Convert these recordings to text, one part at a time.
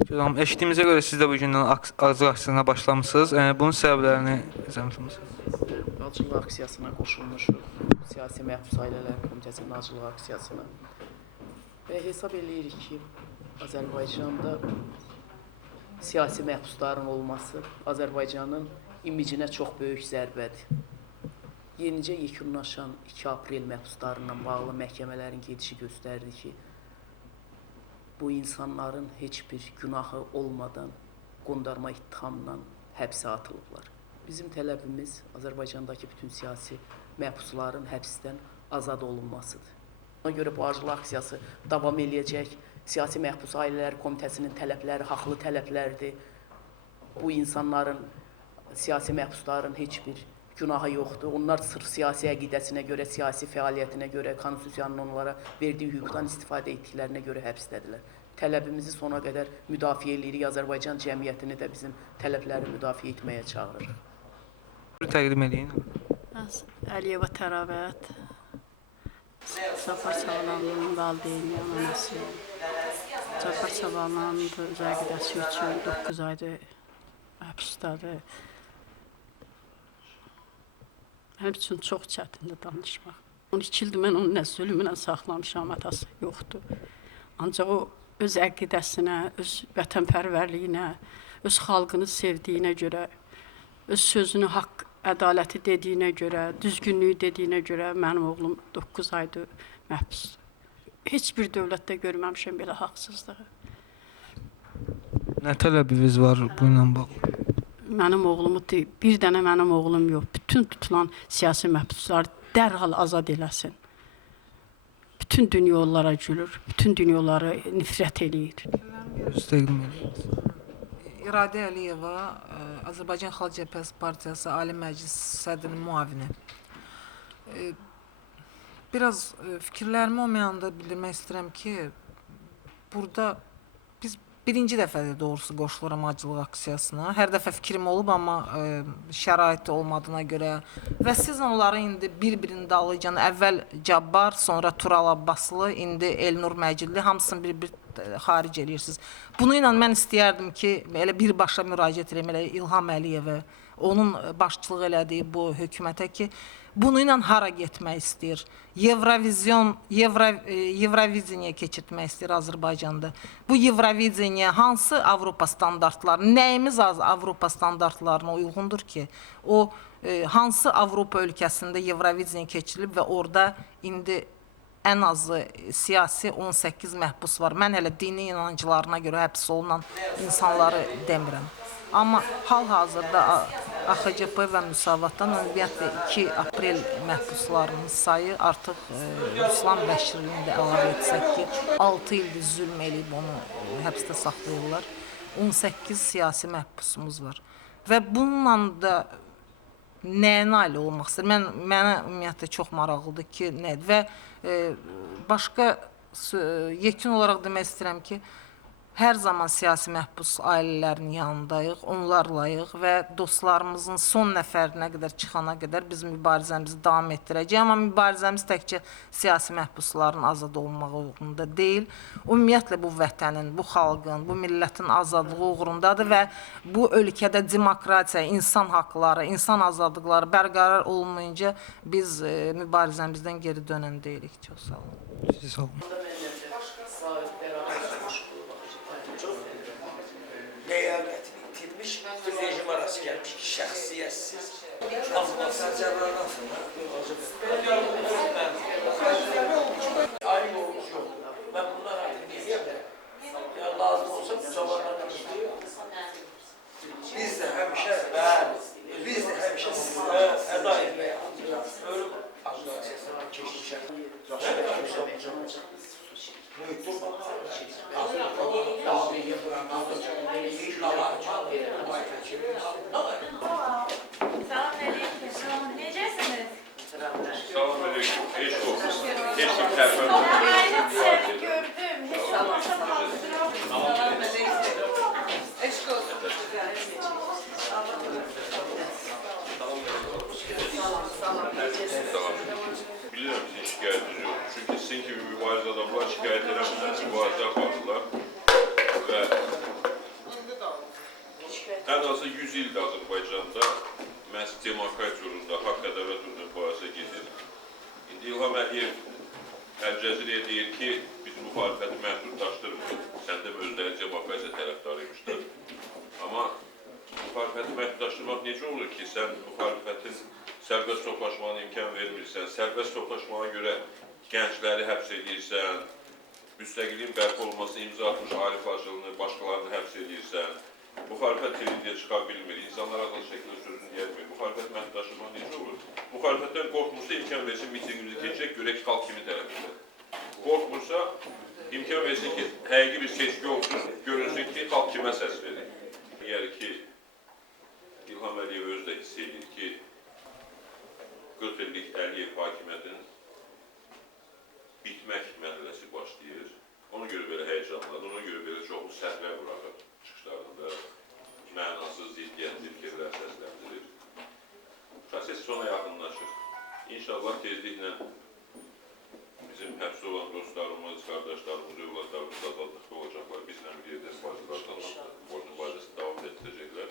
Tamam, eşitdiyimizə görə siz də bu gündən aclıq aksiyasına başlamısınız. Bunun səbəblərini izah etmisiniz? Acılıq aksiyasına qoşulmuşuq. Siyasi Məhbus Ailələr Komitəsinin acılıq aksiyasına. Və hesab eləyirik ki, Azərbaycanda siyasi məhbusların olması Azərbaycanın imicinə çox böyük zərbədir. Yenicə yekunlaşan 2 aprel məhbuslarından bağlı məhkəmələrin gedişi göstərdi ki, bu insanların heç bir günahı olmadan qondarma ittihamla həbsə atılıblar. Bizim tələbimiz Azərbaycandakı bütün siyasi məhbusların həbsdən azad olunmasıdır. Ona görə bu acılıq aksiyası davam eləyəcək. Siyasi Məhbus Ailələri Komitəsinin tələbləri haqlı tələblərdir. Bu insanların, siyasi məhbusların heç bir günahı yoxdur. Onlar sırf siyasi əqidəsinə görə, siyasi fəaliyyətinə görə, konstitusiyanın onlara verdiyi hüquqdan istifadə etdiklərinə görə həbsdədirlər. Tələbimizi sona qədər müdafiə edirik. Azərbaycan cəmiyyətini də bizim tələbləri müdafiə etməyə çağırırıq. Təqdim edin. Əliyeva Təravət, Cəfər Sağlamlının valideyni, anası. Cəfər Sağlamlının müzakirəsi üçün 9 aydır həbsdədir. Mənim üçün çox çətindir danışmaq. 12 ildir mən onun nə zülmünə saxlamışam, atası yoxdur. Ancaq o öz əqidəsinə, öz vətənpərvərliyinə, öz xalqını sevdiyinə görə, öz sözünü haqq, ədaləti dediyinə görə, düzgünlüyü dediyinə görə mənim oğlum 9 aydır məhbusdur. Heç bir dövlətdə görməmişəm belə haqsızlığı. Nə tələbiniz var bununla bağlı? Mənim oğlumu deyil, bir dənə mənim oğlum yox. Bütün tutulan siyasi məhbuslar dərhal azad eləsin. Bütün dünya onlara gülür, bütün dünya onları nifrət eləyir. Siz təqdim edin. İradə Əliyeva, Azərbaycan Xalq Cəbhəsi Partiyası Ali Məclis sədrinin müavini. Biraz fikirlərimi o mənada bildirmək istəyirəm ki, burada biz birinci dəfədir doğrusu qoşuluram acılıq aksiyasına. Hər dəfə fikrim olub, amma şəraiti olmadığına görə və siz onları indi bir-birinin dalıcan əvvəl Cabbar, sonra Tural Abbaslı, indi Elnur Məcilli hamısını bir-bir xaric edirsiniz. Bunu ilə mən istəyərdim ki, elə birbaşa müraciət edeyim, elə İlham Əliyevə, onun başçılıq elədiyi bu hökumətə ki, bunu ilə hara getmək istəyir? Evroviziyaya keçirtmək istəyir Azərbaycanda. Bu Evroviziya hansı Avropa standartları, nəyimiz az Avropa standartlarına uyğundur ki, o hansı Avropa ölkəsində Evroviziya keçirilib və orada indi ən azı siyasi 18 məhbus var. Mən hələ dini inanclarına görə həbs olunan insanları demirəm. Amma hal-hazırda AXCP və Müsavatdan ümumiyyətlə 2 aprel məhbuslarının sayı artıq Ruslan Bəşirini də əlavə etsək ki, 6 ildir zülm eləyib onu həbsdə saxlayırlar. 18 siyasi məhbusumuz var. Və bununla da nəyə nail olmaq istəyir? Mənə ümumiyyətlə çox maraqlıdır ki, nədir? Və başqa yekun olaraq demək istəyirəm ki, hər zaman siyasi məhbus ailələrinin yanındayıq, onlarlayıq və dostlarımızın son nəfərinə qədər çıxana qədər biz mübarizəmizi davam etdirəcəyik. Amma mübarizəmiz təkcə siyasi məhbusların azad olmağı uğrunda deyil, ümumiyyətlə bu vətənin, bu xalqın, bu millətin azadlığı uğrundadır və bu ölkədə demokratiya, insan haqları, insan azadlıqları bərqərar olmayınca biz mübarizəmizdən geri dönən deyilik. Çox sağ olun. Siz sağ olun. Ləyaqətini itirmiş, rejim arası gəlmiş ki, şəxsiyyətsiz. Afqanistan cəbranasına aynı yolumuz yoxdur. Mən bundan artıq deyirəm. Ya lazım olsa mücavarlardan istəyir. Biz də həmişə sizə əda etməyə ölüm aksiyasından keçmişəm. Selamünaleyküm. Eş olsun. Eşim terfim. Seni gördüm. Hiç olmazsa Eşk olsun. Biliyorum sizin şikayetiniz yok. Çünkü sizin gibi mübariz adamlar şikayet edemezler. Mübarize yapardılar. Ve Ən azı 100 ildir Azərbaycanda məhz demokrat yolunda, haqq ədalət yolunda mübarizə gedir. İndi İlham Əliyev Əl-Cəzirəyə deyir ki, biz müxalifəti məhdudlaşdırmır. Sən də özləri demokratiya tərəfdarıymışlar. Amma müxalifəti məhdudlaşdırmaq necə olur ki, sən müxalifətin sərbəst toplaşmağına imkan vermirsən, sərbəst toplaşmağa görə gəncləri həbs edirsən, müstəqilliyin bərpa olmasına imza atmış Arif Hacılını, başqalarını həbs edirsən, müxalifət televiziya çıxa bilmir, insanlar adlı şəkildə sözünü deyilmir, müxalifət məhdudlaşdırmaq necə olur? Müxalifətdən qorxmursa imkan versin, mitingimizi keçək, görək ki, xalq kimi tərəfində. Qorxmursa imkan versin ki, həqiqi bir seçki olsun, görünsün ki, xalq kimə səs verir. Əgər ki, İlham Əliyev özü də hiss edir ki, 40 illik Əliyev hakimiyyətinin bitmək mərhələsi başlayır. Ona görə belə həyəcanladı, ona görə belə çoxlu səhvlər buraxır çıxışlarında, mənasız ziddiyyət fikirlər səsləndirir. Proses sona yaxınlaşır. İnşallah tezliklə bizim həbs olan dostlarımız, qardaşlarımız, övladlarımız azadlıqda olacaqlar. Bizlə bir yerdə mübarizəsi davam etdirəcəklər.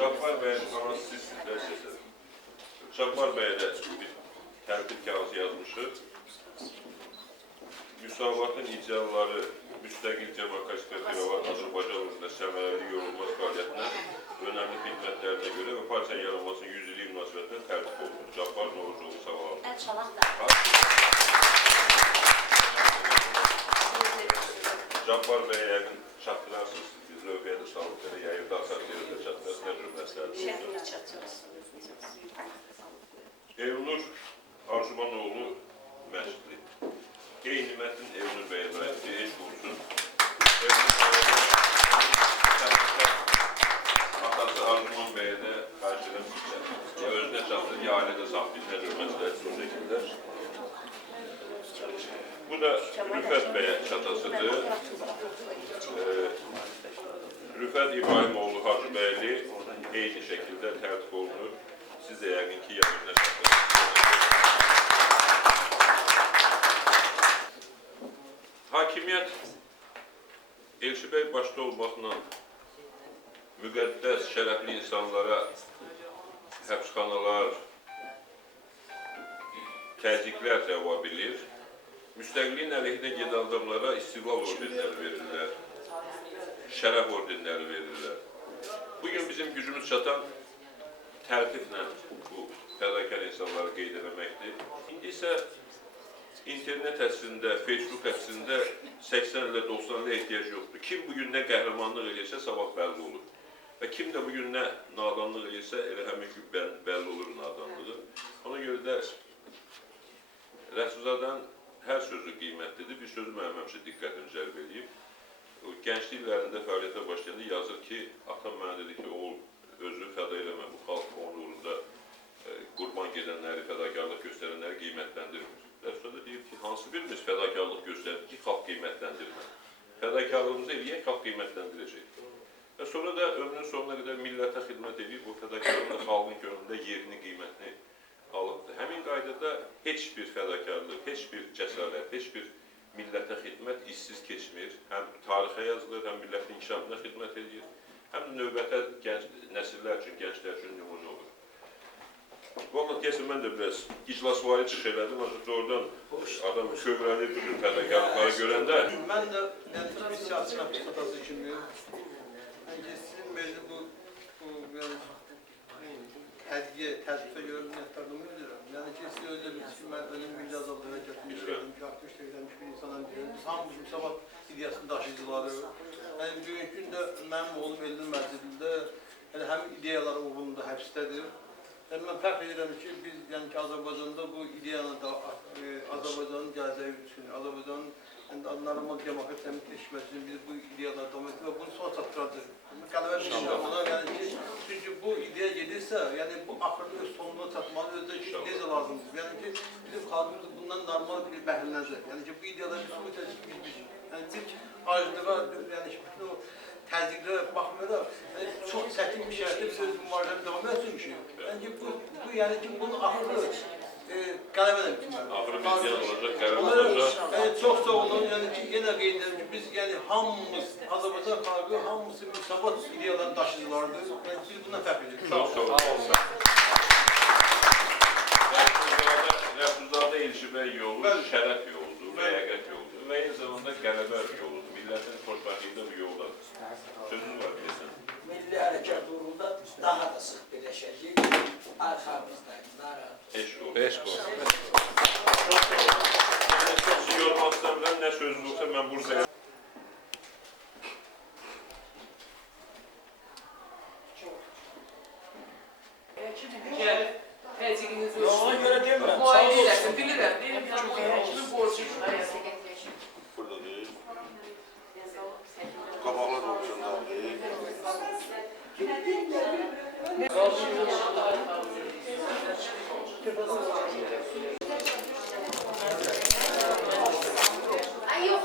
Cabbar bəyə sizlər. Cabbar bəyə də bir tərtib kağızı yazmışıq. Müsavatın idealları müstəqil demokratik və federal Azərbaycan üzrə səmərəli yorulmaz fəaliyyətinə önəmli xidmətlərinə görə və partiyanın yaranmasının 100 illiyi münasibətində tərtib olunur. Cabbar Novruzlu sağ olun. Cabbar bəyə yəqin çatdırarsınız. Biz lövbəyə də salıb belə yayırda asasiyyə çatdırarız. Təcrübə məsləhəti. Elnur Arzumanoğlu Məscidli. Eyni mətn Elnur bəyə dairdir, eşq olsun. Atası Arzuman bəyə də xahiş edəm. Ya özünə çatdır, ya ailədə saxlayın, təcrübə məsləhəti o şəkildə. Bu da Rüfət bəyə çatasıdır. Rüfət İbrahimoğlu Hacı bəyli eyni şəkildə tərtib olunur. Siz də yəqin ki, yanına çatdırırsınız. Hakimiyyət Elçi bəy başda olmaqla müqəddəs, şərəfli insanlara həbsxanalar, təzyiqlər cavab bilir. Müstəqilliyin əleyhinə gedən adamlara istiqlal ordenləri verirlər, şərəf ordenləri verirlər. Bugün bizim gücümüz çatan tərtiblə bu fədakar insanları qeyd etməkdir. İndi isə internet əslində, Facebook əslində 80 ilə 90 ilə ehtiyac yoxdur. Kim bugün nə qəhrəmanlıq edirsə, sabah bəlli olur. Və kim də bugün nə nadanlıq edirsə, elə həmin gün bəlli olur nadanlığı. Ona görə də Rəsulzadən hər sözü qiymətlidir. Bir sözü mənim həmişə diqqətimi cəlb edib. Gənclik illərində fəaliyyətə başlayanda yazır ki, atam mənə dedi ki, oğul özünü fəda eləmə, bu xalq onun uğrunda qurban gedənləri, fədakarlıq göstərənləri qiymətləndirmir. Rəsulzada deyir ki, hansı birimiz fədakarlıq göstərir ki, xalq qiymətləndirmir. Fədakarlığımızı eləyək, xalq qiymətləndirəcək. Və sonra da ömrünün sonuna qədər millətə xidmət edib, bu fədakarlıq xalqın gönlündə yerini, qiymətini alıbdır. Həmin qaydada heç bir fədakarlıq, heç bir cəsarət, heç bir millətə xidmət işsiz keçmir. Həm tarixə yazılır, həm millətin inkişafına xidmət edir, həm növbətə nəsillər üçün, gənclər üçün nümunə olur. Vallahi deyəsən, mən də biraz iclasvari çıx elədim, ancaq oradan adam kövrəlib fədakarlıqları görəndə. Mən də bir siyasi məqsədası kimi, sizin məclis bu təzyiqə görə minnətdarlığımı bildirəm. Yəni ki, siz öyle bilirsiniz ki, mən ölüm milli azadlığa gətirmiş, aktivist eləmiş bir insanam deyirəm. Biz hamımız müsavat ideyasını daşıyıcıları. Yəni, bugünkü gündə mənim oğlum Elnur Məscidli həm ideyalar uğrunda həbsdədir. Yəni, mən fərq edirəm ki, biz Azərbaycanda bu ideyanı da Azərbaycanın gələcəyi üçün, Azərbaycanın normal demokrat təmizləşməsini biz bu ideyalar davam etdik və bunu son çatdıracaq. Qələbə bir şey ona, yəni ki, çünki bu ideya gedirsə, yəni bu axırda öz sonuna çatmalı, özdə ki, necə lazımdır. Yəni ki, bizim xalqımız bundan normal bir bəhrələnəcək. Yəni ki, bu ideyalar bir son təcrübə yəni ilk ayrılığa, yəni ki, bütün o təzyiqlərə baxmayaraq, çox çətin bir şərtdə biz öz mübarizəni davam etmişik. Yəni ki, bu yəni ki, bunun axırda qələbə demişim mən. Axırı bizdən olacaq, qələbə olacaq. Yəni çox sağ olun. Yəni ki, yenə qeyd edirəm ki, biz yəni hamımız Azərbaycan xalqı hamısı müsavat ideyaların daşıyıcılarıdır. Yəni biz bundan fəxr edirik. Çox sağ olun. Rəftuzadə Elşibəy yolu şərəf yoludur, ləyaqət yoludur və eyni zamanda qələbə yoludur. Millətin xoşbəxtliyi bu yolda. Sözün var desən. Milli hərəkət uğrunda daha da sıx birləşəcəyik. Arxamızdayıq. Narahat. Eşq olsun. Eşq olsun. Çox yormaq istəmirəm, nə sözün olsa mən buradayım. Ona görə demirəm. Müayinə eləsin, bilirəm. Deyirəm ki, həkimin borcu. Burada değil. Kabaklar oluşunda değil. Ay yok.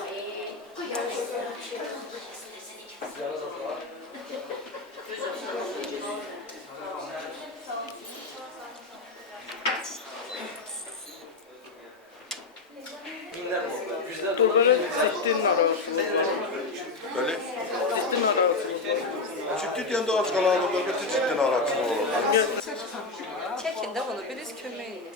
Minlər oldu. Yüzlər Dur böyle ciddi narazısınız. Böyle Ciddi narazısınız. ciddi diyen de az kalan olur. Bütün ciddi naratçılık olur. Çəkin də bunu, biriz kömək edin.